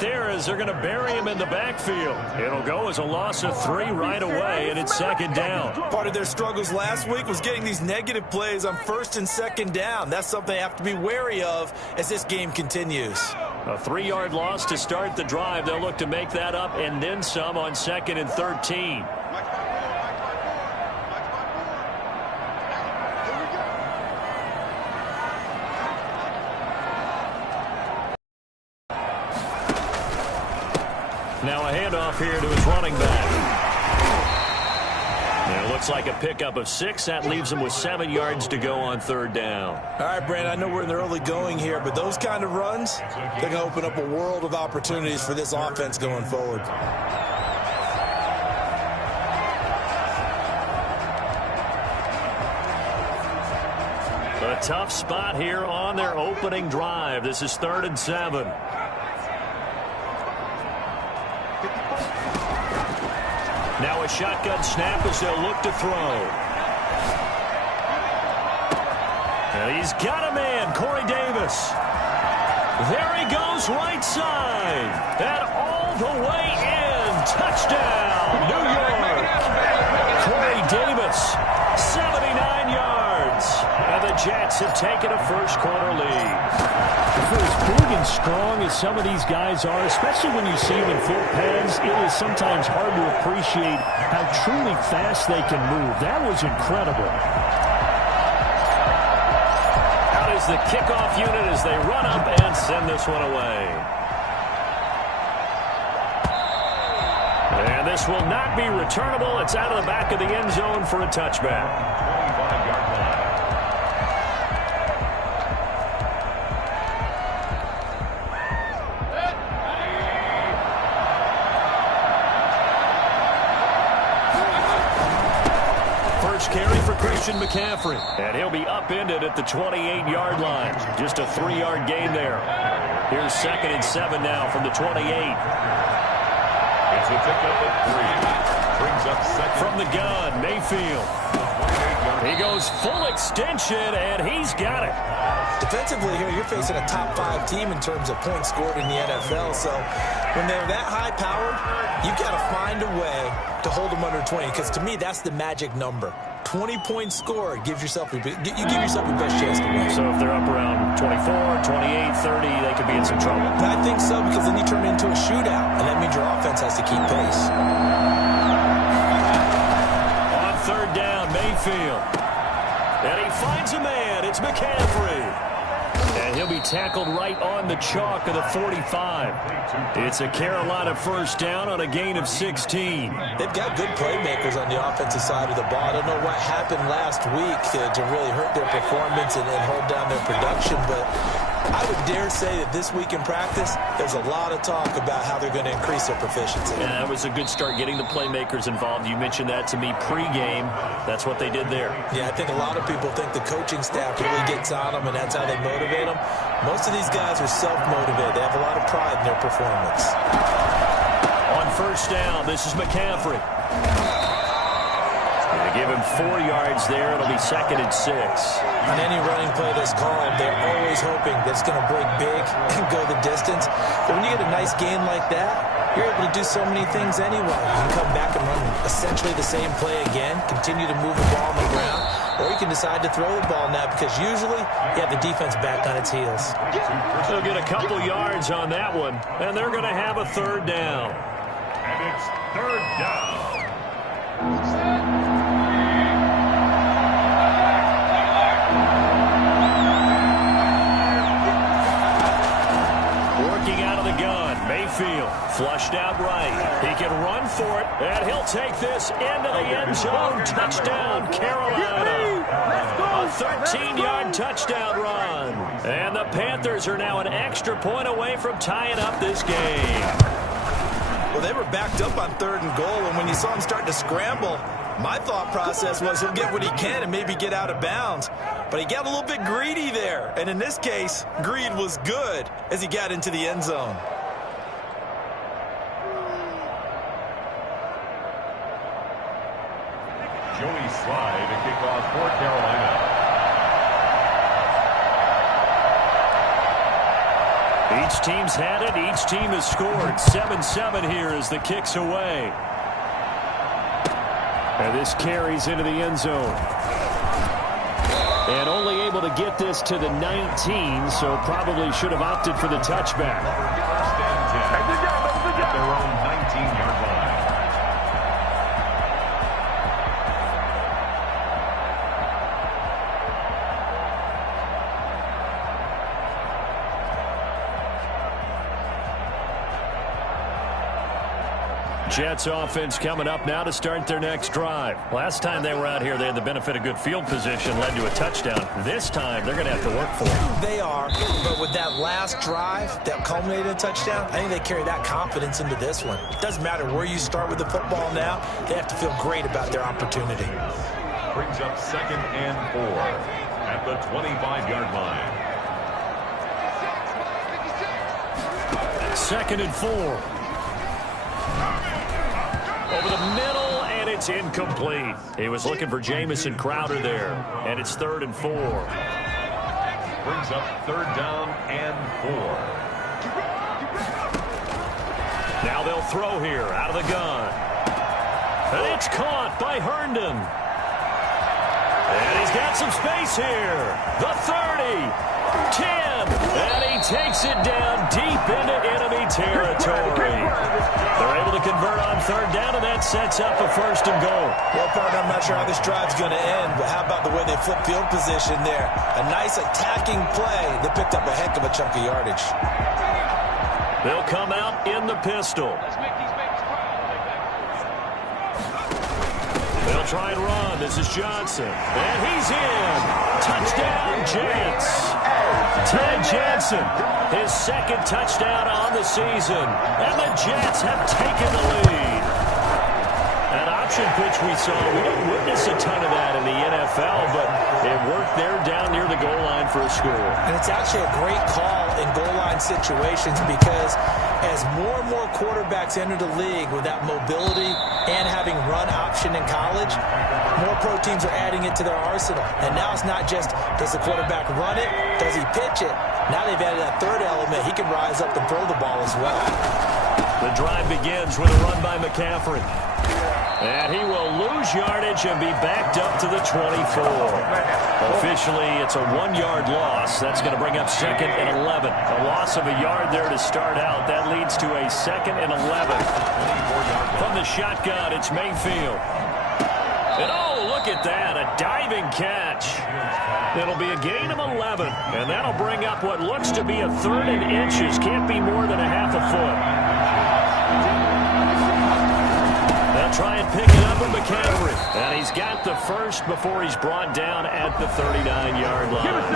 there as they're going to bury him in the backfield. It'll go as a loss of 3 right away, and it's second down. Part of their struggles last week was getting these negative plays on first and second down. That's something they have to be wary of as this game continues. A 3-yard loss to start the drive. They'll look to make that up and then some on 2nd and 13. Now a handoff here to his running back. And it looks like a pickup of 6. That leaves him with 7 yards to go on 3rd down. All right, Brandon, I know we're in the early going here, but those kind of runs, they're going to open up a world of opportunities for this offense going forward. A tough spot here on their opening drive. This is 3rd and 7. Now a shotgun snap as they'll look to throw. And he's got a man, Corey Davis. There he goes, right side. And all the way in. Touchdown, New York. Corey Davis, 79 yards. And the Jets have taken a first-quarter lead. For as big and strong as some of these guys are, especially when you see them in full pads, it is sometimes hard to appreciate how truly fast they can move. That was incredible. Out is the kickoff unit as they run up and send this one away. And this will not be returnable. It's out of the back of the end zone for a touchback. McCaffrey, and he'll be upended at the 28-yard line. Just a 3-yard gain there. Here's 2nd and 7 now from the 28. It's a pickup of 3. Brings up 2nd. From the gun, Mayfield. He goes full extension, and he's got it. Defensively here, you're facing a top 5 team in terms of points scored in the NFL. So when they're that high-powered, you've got to find a way to hold them under 20, because to me, that's the magic number. 20 points scored, you give yourself your best chance to win. So if they're up around 24, 28, 30, they could be in some trouble. I think so, because then you turn it into a shootout, and that means your offense has to keep pace. On 3rd down, Mayfield. And he finds a man. It's McCaffrey. And he'll be tackled right on the chalk of the 45. It's a Carolina first down on a gain of 16. They've got good playmakers on the offensive side of the ball. I don't know what happened last week to really hurt their performance and hold down their production, but I would dare say that this week in practice, there's a lot of talk about how they're going to increase their proficiency. Yeah, that was a good start getting the playmakers involved. You mentioned that to me pregame. That's what they did there. Yeah, I think a lot of people think the coaching staff really gets on them, and that's how they motivate them. Most of these guys are self-motivated. They have a lot of pride in their performance. On 1st down, this is McCaffrey. They give him 4 yards there. It'll be 2nd and 6. On any running play that's called, they're always hoping that it's going to break big and go the distance. But when you get a nice gain like that, you're able to do so many things anyway. You can come back and run essentially the same play again, continue to move the ball on the ground, or you can decide to throw the ball now, because usually you have the defense back on its heels. They'll get a couple yards on that one, and they're going to have a 3rd down. And it's 3rd down. Mayfield flushed out right. He can run for it, and he'll take this into the end zone. Touchdown, Carolina. A 13-yard touchdown run. And the Panthers are now an extra point away from tying up this game. Well, they were backed up on 3rd and goal, and when you saw him start to scramble, my thought process was he'll get what he can and maybe get out of bounds. But he got a little bit greedy there. And in this case, greed was good as he got into the end zone. Joey Slye to kick off for Carolina. Each team's had it. Each team has scored. 7-7 here as the kick's away. And this carries into the end zone. And only able to get this to the 19, so probably should have opted for the touchback. First and 10 at their own 19-yard line. Jets offense coming up now to start their next drive. Last time they were out here, they had the benefit of good field position, led to a touchdown. This time, they're going to have to work for it. They are, but with that last drive that culminated in a touchdown, I think they carry that confidence into this one. It doesn't matter where you start with the football now. They have to feel great about their opportunity. Brings up 2nd and 4 at the 25-yard line. 2nd and 4. Over the middle, and it's incomplete. He was looking for Jamison Crowder there, and it's 3rd and 4. Brings up 3rd down and 4. Now they'll throw here out of the gun. And it's caught by Herndon. And he's got some space here. The 30, 10, and he takes it down deep into enemy territory. They're able to convert on 3rd down, and that sets up a 1st and goal. Well, partner, I'm not sure how this drive's going to end, but how about the way they flip field position there? A nice attacking play that picked up a heck of a chunk of yardage. They'll come out in the pistol. They'll try and run. This is Johnson. And he's in. Touchdown, Jets. Ted Johnson, his 2nd touchdown on the season. And the Jets have taken the lead. That option pitch we saw, we don't witness a ton of that in the NFL, but it worked there down near the goal line for a score. And it's actually a great call in goal line situations because as more and more quarterbacks enter the league with that mobility and having run option in college, more pro teams are adding it to their arsenal. And now it's not just, does the quarterback run it? Does he pitch it? Now they've added that 3rd element. He can rise up and throw the ball as well. The drive begins with a run by McCaffrey. And he will lose yardage and be backed up to the 24. Officially, it's a 1-yard loss. That's going to bring up 2nd and 11. A loss of a yard there to start out. That leads to a 2nd and 11. From the shotgun, it's Mayfield. And oh, look at that, a diving catch. It'll be a gain of 11, and that'll bring up what looks to be a 3rd and inches. Can't be more than a half a foot. They'll try and pick it up with McCaffrey. And he's got the 1st before he's brought down at the 39-yard line.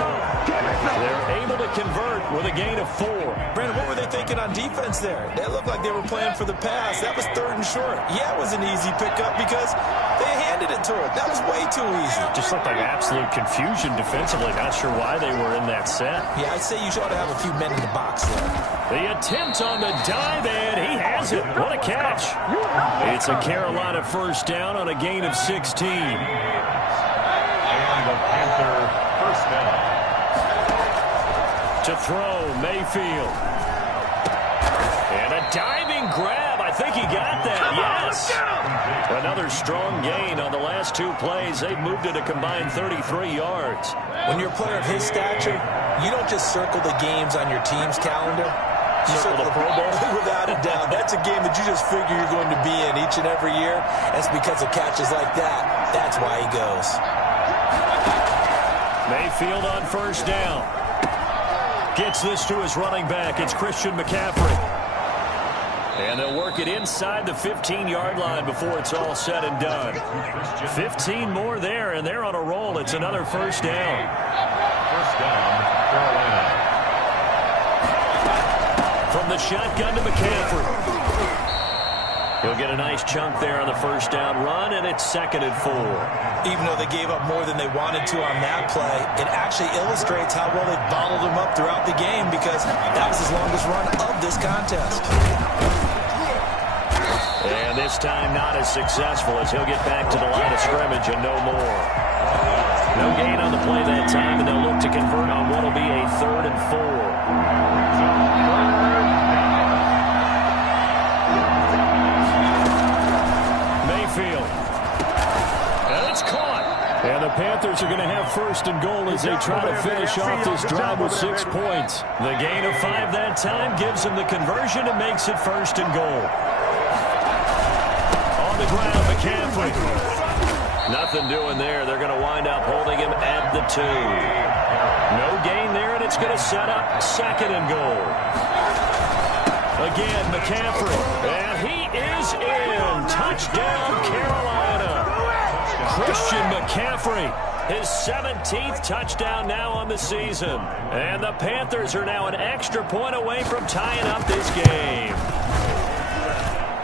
They're able to convert with a gain of 4. Brandon, what were they thinking on defense there? They looked like they were playing for the pass. That was 3rd and short. Yeah, it was an easy pickup because they handed it to him. That was way too easy. Just looked like absolute confusion defensively. Not sure why they were in that set. Yeah, I'd say you ought to have a few men in the box there. The attempt on the dive, and he has it. What a catch. It's a Carolina 1st down on a gain of 16. And the Panther 1st down. To throw, Mayfield. And a diving grab. I think he got that, yes. Another strong gain on the last 2 plays. They've moved it a combined 33 yards. When you're a player of his stature, you don't just circle the games on your team's calendar. You circle the Pro Bowl. Without a doubt. That's a game that you just figure you're going to be in each and every year. That's because of catches like that. That's why he goes. Mayfield on 1st down. Gets this to his running back. It's Christian McCaffrey. And they'll work it inside the 15-yard line before it's all said and done. 15 more there, and they're on a roll. It's another 1st down. 1st down, Carolina. From the shotgun to McCaffrey. He'll get a nice chunk there on the 1st down run, and it's 2nd and 4. Even though they gave up more than they wanted to on that play, it actually illustrates how well they bottled him up throughout the game because that was his longest run of this contest. And And this time not as successful as he'll get back to the line of scrimmage and no more. No gain on the play that time, and they'll look to convert on what will be a 3rd and 4. Mayfield. And it's caught. And the Panthers are going to have 1st and goal as they try to finish off this drive with 6 points. The gain of 5 that time gives them the conversion and makes it 1st and goal. On the ground, McCaffrey. Nothing doing there. They're going to wind up holding him at the 2. No gain there, and it's going to set up 2nd and goal. Again, McCaffrey. And he is in. Touchdown, Carolina. Christian McCaffrey, his 17th touchdown now on the season. And the Panthers are now an extra point away from tying up this game.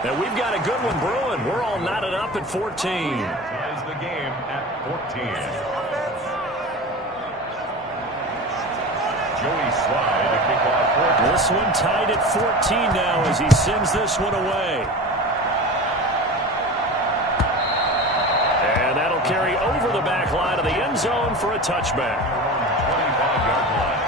And we've got a good one brewing. We're all knotted up at 14. Ties the game at 14. Joey Slye to kick off 14. This one tied at 14 now as he sends this one away. And that'll carry over the back line of the end zone for a touchback. 25-yard line.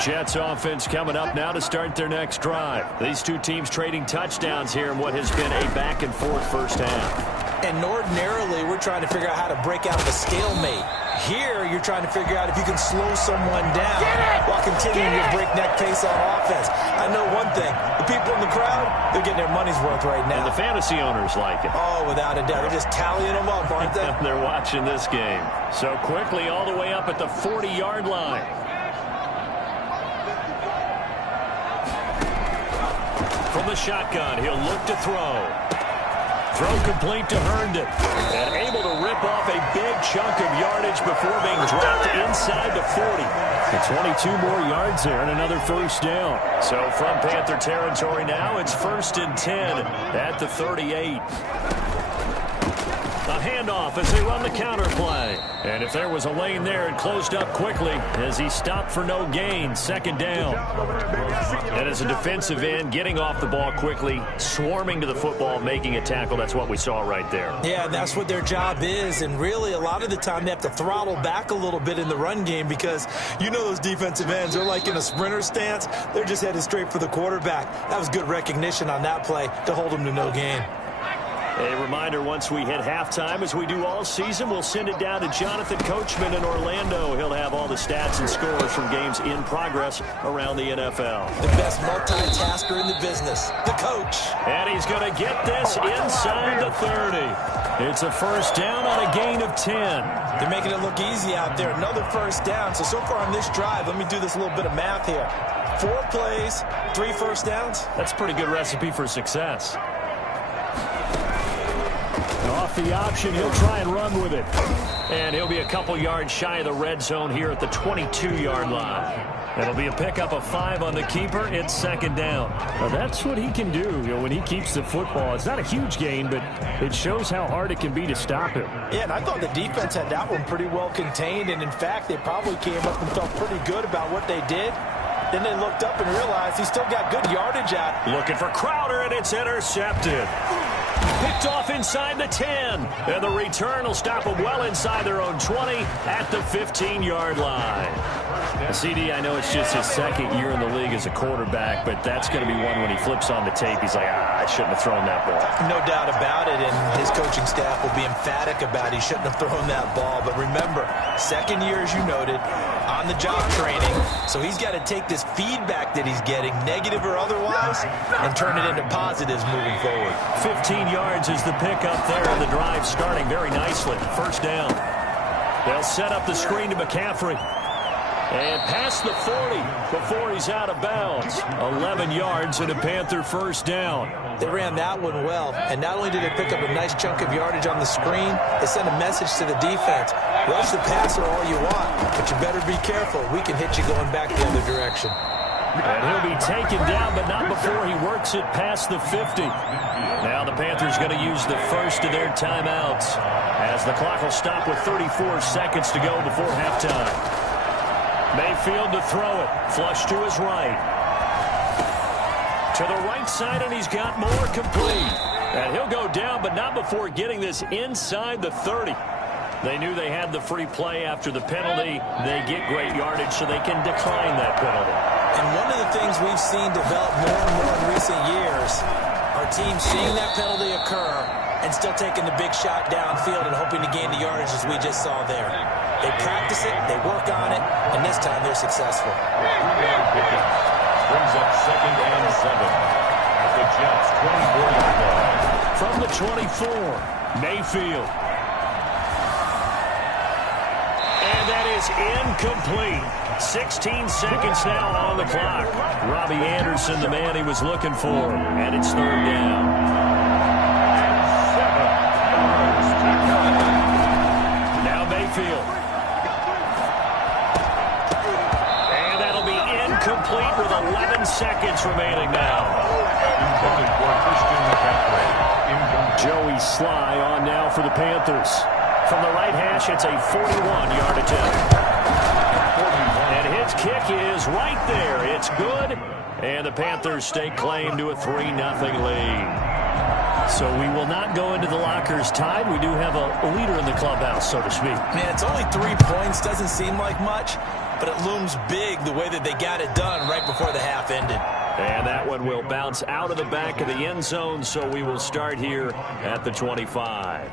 Jets offense coming up now to start their next drive. These two teams trading touchdowns here in what has been a back-and-forth first half. And ordinarily, we're trying to figure out how to break out of a stalemate. Here, you're trying to figure out if you can slow someone down while continuing your breakneck pace on offense. I know one thing. The people in the crowd, they're getting their money's worth right now. And the fantasy owners like it. Oh, without a doubt. They're just tallying them up, aren't they? They're watching this game. So quickly all the way up at the 40-yard line. From the shotgun, he'll look to throw. Throw complete to Herndon. And able to rip off a big chunk of yardage before being dropped inside the 40. And 22 more yards there and another first down. So from Panther territory now, it's 1st and 10 at the 38. A handoff as they run the counter play. And if there was a lane there, it closed up quickly as he stopped for no gain. 2nd down. And as a defensive end, getting off the ball quickly, swarming to the football, making a tackle. That's what we saw right there. Yeah, that's what their job is. And really, a lot of the time, they have to throttle back a little bit in the run game because you know those defensive ends, they're like in a sprinter stance. They're just headed straight for the quarterback. That was good recognition on that play to hold them to no gain. A reminder, once we hit halftime, as we do all season, we'll send it down to Jonathan Coachman in Orlando. He'll have all the stats and scores from games in progress around the NFL. The best multitasker in the business, the coach. And he's going to get this inside the 30. It's a first down on a gain of 10. They're making it look easy out there. Another first down. So far on this drive, let me do this little bit of math here. 4 plays, 3 first downs. That's a pretty good recipe for success. Off the option, he'll try and run with it. And he'll be a couple yards shy of the red zone here at the 22-yard line. It'll be a pickup of 5 on the keeper. It's 2nd down. Now that's what he can do, when he keeps the football. It's not a huge gain, but it shows how hard it can be to stop him. Yeah, and I thought the defense had that one pretty well contained. And, in fact, they probably came up and felt pretty good about what they did. Then they looked up and realized he still got good yardage out. Looking for Crowder, and it's intercepted. Picked off inside the 10. And the return will stop them well inside their own 20 at the 15-yard line. CD, I know it's just his 2nd year in the league as a quarterback, but that's going to be one when he flips on the tape. He's like, I shouldn't have thrown that ball. No doubt about it, and his coaching staff will be emphatic about he shouldn't have thrown that ball. But remember, 2nd year, as you noted, on-the-job training. So he's got to take this feedback that he's getting, negative or otherwise, and turn it into positives moving forward. 15 yards is the pickup there, and the drive starting very nicely. First down. They'll set up the screen to McCaffrey. And past the 40 before he's out of bounds. 11 yards and a Panther first down. They ran that one well, and not only did they pick up a nice chunk of yardage on the screen, they sent a message to the defense. Rush the passer all you want, but you better be careful. We can hit you going back the other direction. And he'll be taken down, but not before he works it past the 50. Now the Panthers going to use the first of their timeouts as the clock will stop with 34 seconds to go before halftime. Mayfield to throw it. Flush to his right. To the right side, and he's got more complete. And he'll go down, but not before getting this inside the 30. They knew they had the free play after the penalty. They get great yardage, so they can decline that penalty. And one of the things we've seen develop more and more in recent years are teams seeing that penalty occur and still taking the big shot downfield and hoping to gain the yardage as we just saw there. They practice it, they work on it, and this time they're successful. Brings up 2nd and 7 at the Jets' 24-yard line. From the 24, Mayfield. And that is incomplete. 16 seconds now on the clock. Robbie Anderson, the man he was looking for. And it's 3rd down. Now Mayfield. And that'll be incomplete with 11 seconds remaining now. Joey Sly on now for the Panthers. From the right hash, it's a 41-yard attempt. And his kick is right there. It's good. And the Panthers stake claim to a 3-0 lead. So we will not go into the lockers tied. We do have a leader in the clubhouse, so to speak. Man, it's only 3 points. Doesn't seem like much, but it looms big the way that they got it done right before the half ended. And that one will bounce out of the back of the end zone, so we will start here at the 25.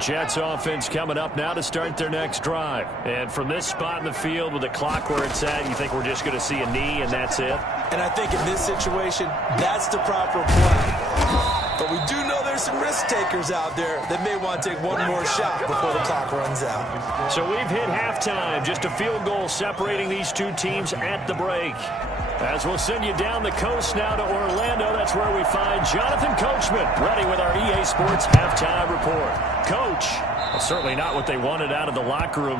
Jets offense coming up now to start their next drive. And from this spot in the field with the clock where it's at, you think we're just going to see a knee and that's it? And I think in this situation, that's the proper play. But we do know there's some risk takers out there that may want to take one more shot before the clock runs out. So we've hit halftime. Just a field goal separating these two teams at the break. As we'll send you down the coast now to Orlando, that's where we find Jonathan Coachman ready with our EA Sports halftime report. Coach, well, certainly not what they wanted out of the locker room